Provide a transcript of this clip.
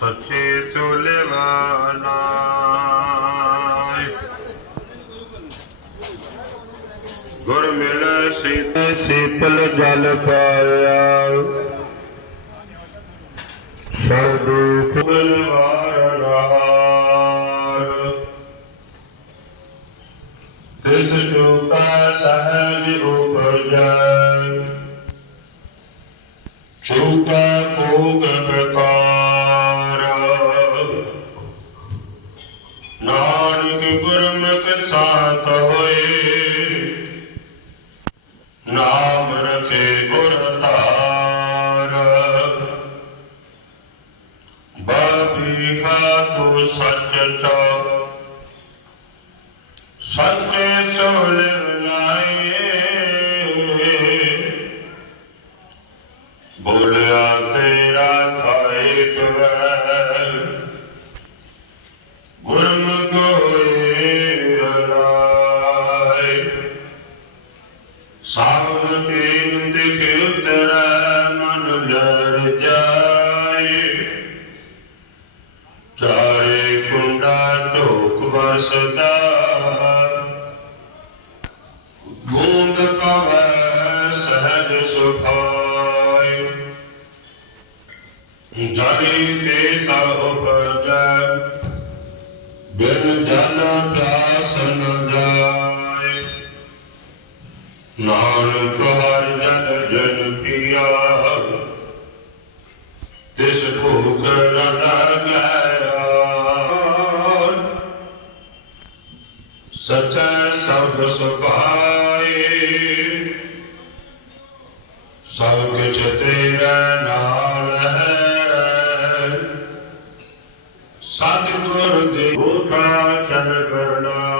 ਸੱਚੇ ਸੁਲੇਮਾਨਾ ਗੁਰ ਮਿਲ ਸੀਤ ਸੀਤਲ ਜਲ ਪਾਇਆ। ਸਰਬ ਕੁਲ ਵਾਰਨਾ ਤਿਸ ਚੁਕਾ ਸਹਿਜ ਉਪਜੈ ਚੁਕਾ ਕੋਕ ਪ੍ਰਕਾਰ ਨਾਨਕ ਗੁਰਮੁਖ ਸਾਤ ਹੋਏ। ਨਾਮ ਰਖੇ ਗੁਰ ਧਾਰ। ਬਾਬੀਹਾ ਤੂੰ ਸੱਚ ਚਾ ਸੱਚੇ ਸੋਲੇ ਲਾਏ ਬੋਲਿਆ, ਤੇਰਾ ਥਾਏ ਕਵੈ ਗੁਰਮੁਖ ਹੋਏ ਅਲਾਏ ਸਾਵਨ ਤੀਨ ਦਿਖ ਉਤਰੈ ਮਨ ਲੜ ਜਾਏ। ਚਾਰੇ ਕੁੰਡਾ ਝੋਕ ਵਸਦਾ ਜਨੀ ਤੇ ਸਭ ਉਪਜੈ ਬਿਨ ਜਨ ਪਿਆਸ ਨ ਜਾਏ। ਨਾਨਕ ਹਰ ਜਨ ਜਨ ਪਿਆ ਤਿਸ ਭੋਗ ਨ ਲੱਗਿਆ ਸਚੈ ਸਭ ਸੁਭਾਏ। ਸਭ ਕਿਛ ਤੇਰਾ ਨਾਮ ਸਤਿਗੁਰ ਦੇ ਹੋਤਾ ਚਰਨ ਕਰਨਾ।